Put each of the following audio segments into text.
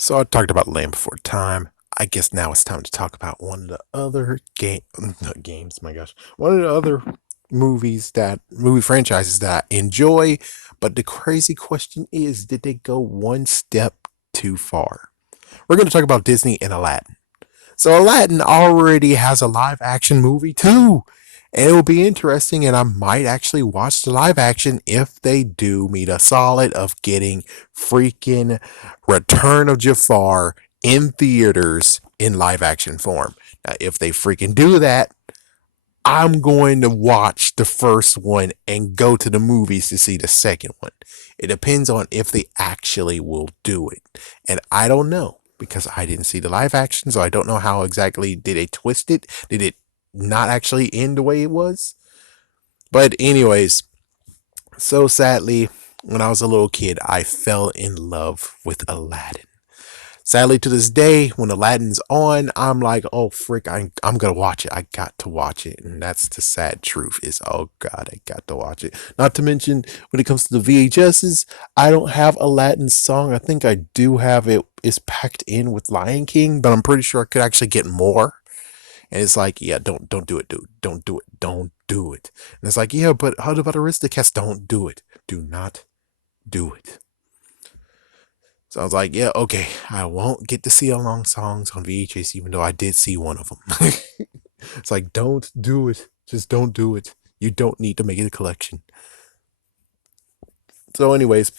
So I talked about Land Before Time. I guess now it's time to talk about one of the other games. My gosh, one of the other movie franchises that I enjoy. But the crazy question is, did they go one step too far? We're going to talk about Disney and Aladdin. So Aladdin already has a live action movie too. And it'll be interesting, and I might actually watch the live action if they do meet a solid of getting freaking Return of Jafar in theaters in live action form. Now, if they freaking do that, I'm going to watch the first one and go to the movies to see the second one. It depends on if they actually will do it. And I don't know because I didn't see the live action, so I don't know how exactly did they twist it? Did it not actually end the way it was? But anyways, so sadly, when I was a little kid, I fell in love with Aladdin. Sadly, to this day, when Aladdin's on, I'm like, oh frick, I'm gonna watch it. I got to watch it, and that's the sad truth. Is oh god, I got to watch it. Not to mention, when it comes to the VHSs, I don't have Aladdin's song. I think I do have it. It's packed in with Lion King, but I'm pretty sure I could actually get more. And it's like, yeah, don't do it, dude. Don't do it. Don't do it. And it's like, yeah, but how about Aristocats? Don't do it. Do not do it. So I was like, yeah, okay, I won't get to see Along songs on VHS, even though I did see one of them. It's like, don't do it. Just don't do it. You don't need to make it a collection. So, anyways,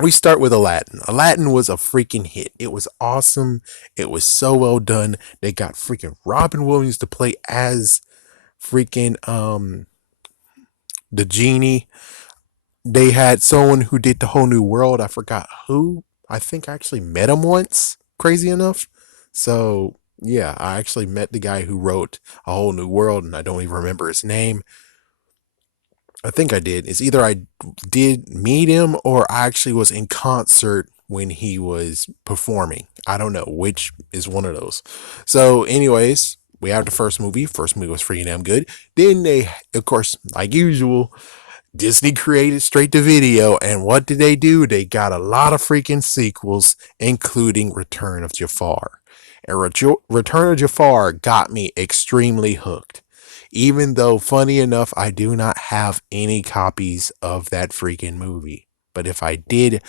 we start with Aladdin. Aladdin was a freaking hit. It was awesome. It was so well done. They got freaking Robin Williams to play as freaking the genie. They had someone who did the whole new world. I forgot who. I think I actually met him once, crazy enough. So, yeah, I actually met the guy who wrote A Whole New World, and I don't even remember his name. I think I did. It's either I did meet him or I actually was in concert when he was performing. I don't know which is one of those. So, anyways, we have the first movie. First movie was freaking damn good. Then they, of course, like usual, Disney created straight to video, and what did they do? They got a lot of freaking sequels, including Return of Jafar. And Return of Jafar got me extremely hooked. Even though, funny enough, I do not have any copies of that freaking movie. But if I did,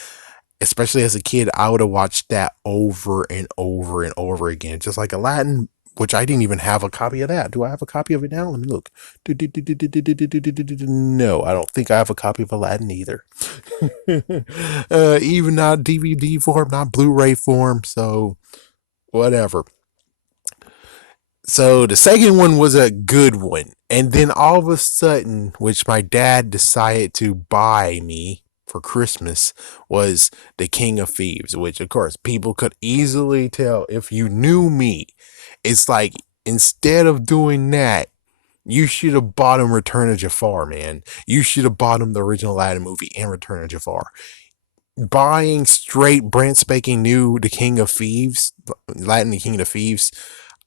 especially as a kid, I would have watched that over and over and over again. Just like Aladdin, which I didn't even have a copy of that. Do I have a copy of it now? Let me look. No, I don't think I have a copy of Aladdin either. Even not DVD form, not Blu-ray form. So whatever. So the second one was a good one. And then all of a sudden, which my dad decided to buy me for Christmas, was The King of Thieves, which of course people could easily tell if you knew me. It's like instead of doing that, you should have bought him Return of Jafar, man. You should have bought him the original Aladdin movie and Return of Jafar. Buying straight brand spanking new The King of Thieves, Aladdin the King of Thieves,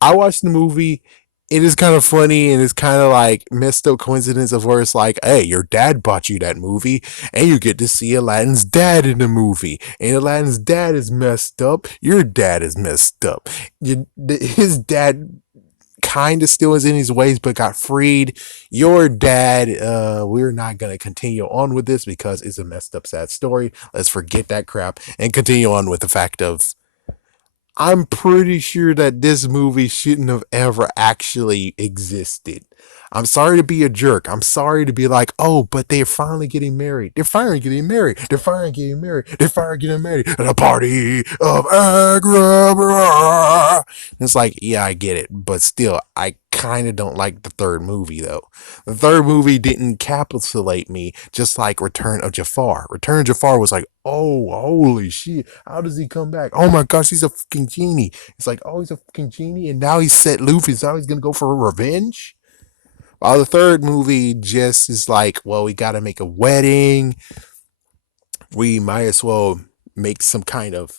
I watched the movie. It is kind of funny and it's kind of like messed up coincidence of where it's like, hey, your dad bought you that movie and you get to see Aladdin's dad in the movie. And Aladdin's dad is messed up. Your dad is messed up. His dad kind of still is in his ways but got freed. Your dad, we're not going to continue on with this because it's a messed up, sad story. Let's forget that crap and continue on with the fact of I'm pretty sure that this movie shouldn't have ever actually existed. I'm sorry to be a jerk. I'm sorry to be like, oh, but they're finally getting married. They're finally getting married. They're finally getting married. They're finally getting married at a party of Agrabah. It's like, yeah, I get it. But still, I kind of don't like the third movie, though. The third movie didn't encapsulate me just like Return of Jafar. Return of Jafar was like, oh, holy shit. How does he come back? Oh my gosh, he's a fucking genie. It's like, oh, he's a fucking genie, and now he's set loose. Now he's gonna go for revenge. While the third movie just is like, well, we gotta make a wedding. We might as well make some kind of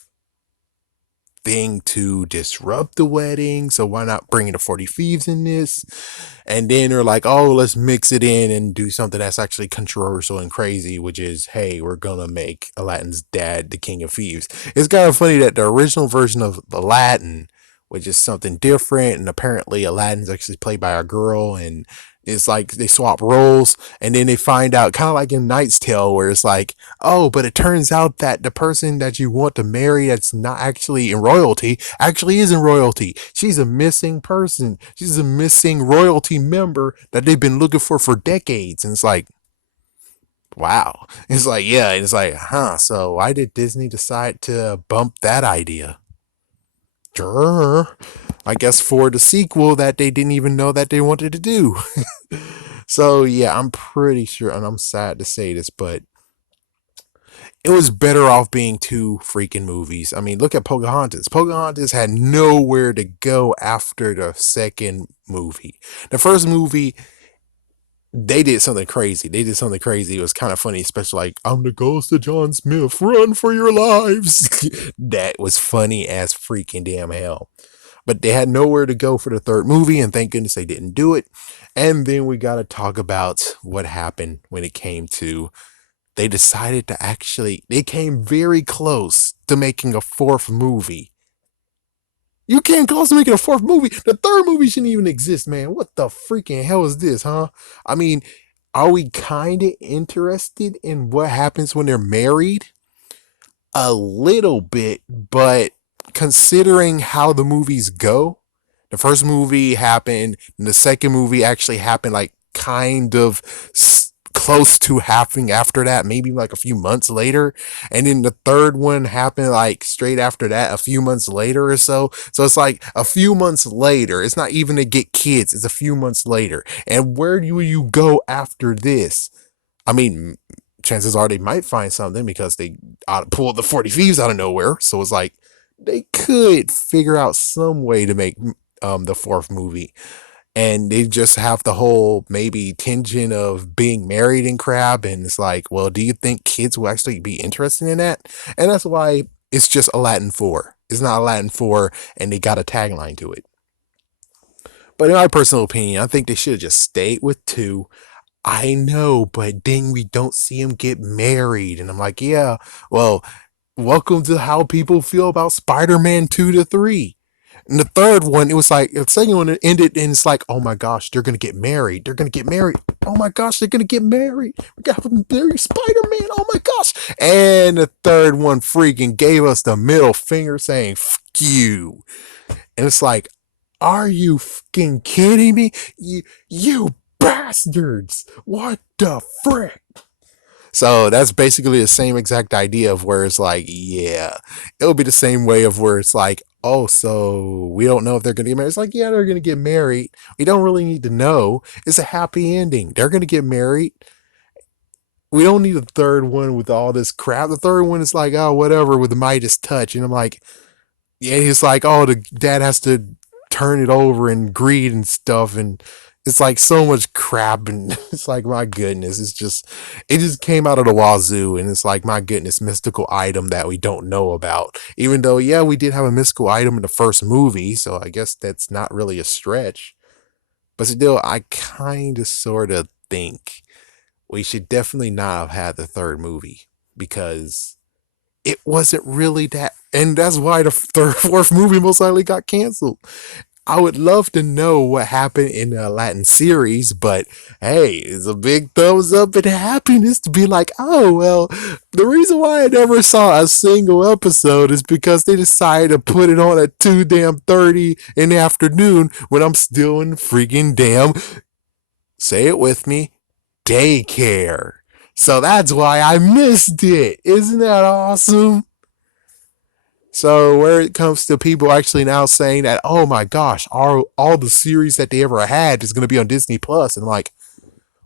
thing to disrupt the wedding. So why not bring in the 40 Thieves in this? And then they're like, oh, let's mix it in and do something that's actually controversial and crazy, which is, hey, we're gonna make Aladdin's dad the King of Thieves. It's kind of funny that the original version of Aladdin, which is something different, and apparently Aladdin's actually played by a girl, and it's like they swap roles, and then they find out, kind of like in Knight's Tale, where it's like, oh, but it turns out that the person that you want to marry that's not actually in royalty actually is in royalty. She's a missing person. She's a missing royalty member that they've been looking for decades. And it's like, wow. It's like, yeah. And it's like, huh. So why did Disney decide to bump that idea? Sure. I guess for the sequel that they didn't even know that they wanted to do. So yeah, I'm pretty sure, and I'm sad to say this, but it was better off being two freaking movies. I mean, look at Pocahontas. Pocahontas had nowhere to go after the second movie. The first movie, they did something crazy. They did something crazy. It was kind of funny, especially like, I'm the ghost of John Smith, run for your lives. That was funny as freaking damn hell. But they had nowhere to go for the third movie, and thank goodness they didn't do it. And then we got to talk about what happened when it came to, they decided to actually, they came very close to making a fourth movie. You came close to making a fourth movie. The third movie shouldn't even exist, man. What the freaking hell is this, huh? I mean, are we kind of interested in what happens when they're married? A little bit, but considering how the movies go, the first movie happened, and the second movie actually happened like kind of close to happening after that, maybe like a few months later. And then the third one happened like straight after that, a few months later or so. So it's like a few months later. It's not even to get kids, it's a few months later. And where do you go after this? I mean, chances are they might find something because they pulled the 40 Thieves out of nowhere. So it's like they could figure out some way to make the fourth movie. And they just have the whole maybe tension of being married in crab. And it's like, well, do you think kids will actually be interested in that? And that's why it's just Aladdin 4. It's not Aladdin 4, and they got a tagline to it. But in my personal opinion, I think they should have just stayed with 2. I know, but then we don't see him get married. And I'm like, yeah, well, welcome to how people feel about Spider-Man 2 to 3. And the third one, it was like, the second one, it ended, and it's like, oh my gosh, they're going to get married. They're going to get married. Oh my gosh, they're going to get married. We got to marry Spider-Man. Oh my gosh. And the third one freaking gave us the middle finger saying, fuck you. And it's like, are you fucking kidding me? You bastards. What the frick? So that's basically the same exact idea of where it's like, yeah, it'll be the same way of where it's like, oh, so we don't know if they're going to get married. It's like, yeah, they're going to get married. We don't really need to know. It's a happy ending. They're going to get married. We don't need a third one with all this crap. The third one is like, oh, whatever, with the Midas touch. And I'm like, yeah, he's like, oh, the dad has to turn it over and greed and stuff, and it's like so much crap, and it's like, my goodness, it just came out of the wazoo, and it's like, my goodness, mystical item that we don't know about. Even though, yeah, we did have a mystical item in the first movie, so I guess that's not really a stretch. But still, I kind of sort of think we should definitely not have had the third movie because it wasn't really that, and that's why the fourth movie most likely got canceled. I would love to know what happened in the Latin series, but hey, it's a big thumbs up and happiness to be like, oh, well, the reason why I never saw a single episode is because they decided to put it on at 2 damn 30 in the afternoon when I'm still in freaking damn, say it with me, daycare. So that's why I missed it. Isn't that awesome? So where it comes to people actually now saying that, oh my gosh, all the series that they ever had is going to be on Disney Plus, and I'm like,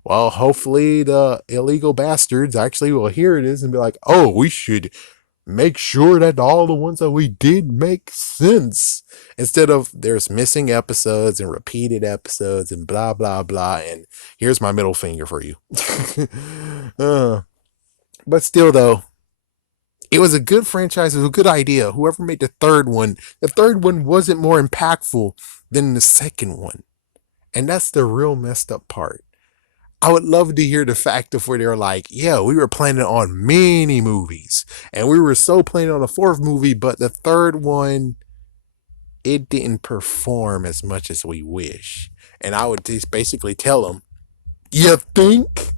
well, hopefully the illegal bastards actually will hear it is and be like, oh, we should make sure that all the ones that we did make sense, instead of there's missing episodes and repeated episodes and blah blah blah. And here's my middle finger for you. uh, but still though, It was a good franchise. It was a good idea. Whoever made the third one wasn't more impactful than the second one. And that's the real messed up part. I would love to hear the fact of where they're like, yeah, we were planning on many movies. And we were so planning on a fourth movie, but the third one, it didn't perform as much as we wish. And I would just basically tell them, you think?